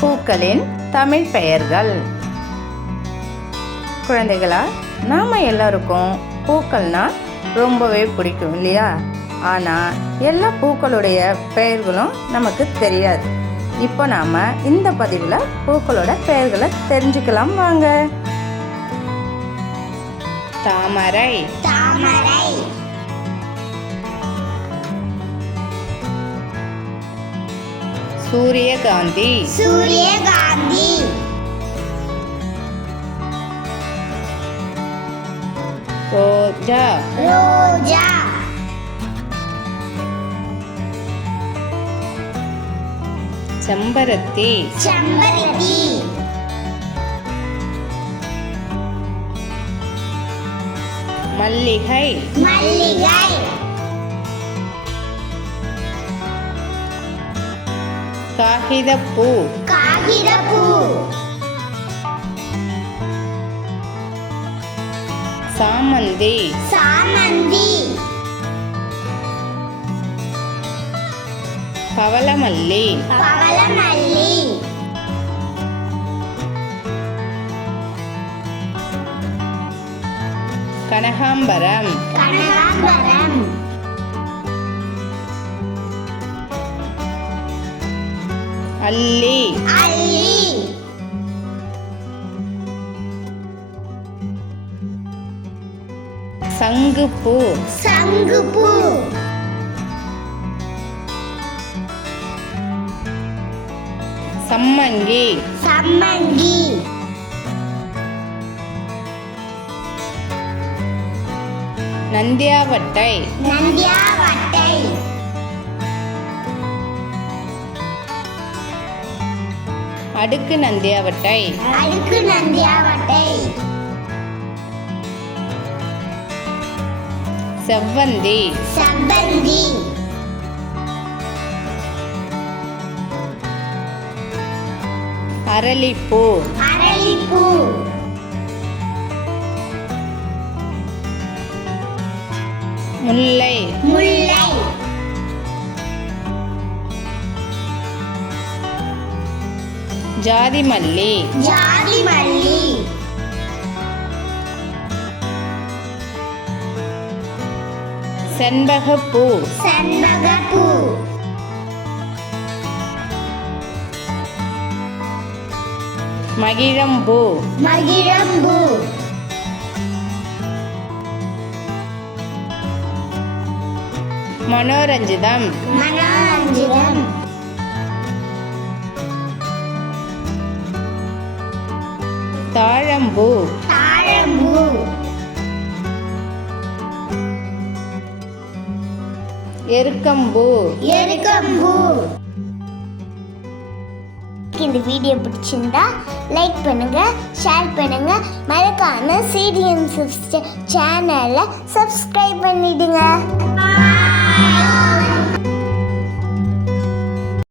பூக்களின் தமிழ் பெயர்கள். குழந்தைகளா நாம் எல்லாருக்கும் பூக்கள்னா ரொம்பவே பிடிக்கும் இல்லையா? ஆனால் எல்லா பூக்களுடைய பெயர்களும் நமக்கு தெரியாது. இப்போ நாம் இந்த பதிவில் பூக்களோட பெயர்களை தெரிஞ்சுக்கலாம் வாங்க. தாமரை. தாமரை. சூரியகாந்தி. சூரியகாந்தி. ரோஜா. ரோஜா. செம்பருத்தி. செம்பருத்தி. மல்லிகை. மல்லிகை. காகிதப்பூ. காகிதப்பூ. சாமந்தி. சாமந்தி. பவளமல்லி. பவளமல்லி. கனகாம்பரம். கனகாம்பரம். அல்லி அல்லி சங்குப்பூ சங்குப்பூ சம்மங்கி சம்மங்கி நந்தியாவட்டை நந்தியாவட்டை அடுக்கு நந்தியாவட்டை அடுக்கு நந்தியாவட்டை செவ்வந்தி. செவ்வந்தி. அரளிப்பூ. அரளிப்பூ. முல்லை. முல்லை. ஜாதி மல்லி ஜாதி மல்லி செண்பகப்பூ. செண்பகப்பூ. மகிழம்பூ. மகிழம்பூ. மனோரஞ்சிதம். மனோரஞ்சிதம். தாழம்பூ. தாழம்பூ. எருக்கம்பூ. எருக்கம்பூ. இந்த வீடியோ பிடிச்சிருந்தா லைக் பண்ணுங்க ஷேர் பண்ணுங்க. மறக்காம சிஸ்டர் சேனலை சப்ஸ்கிரைப் பண்ணிடுங்க.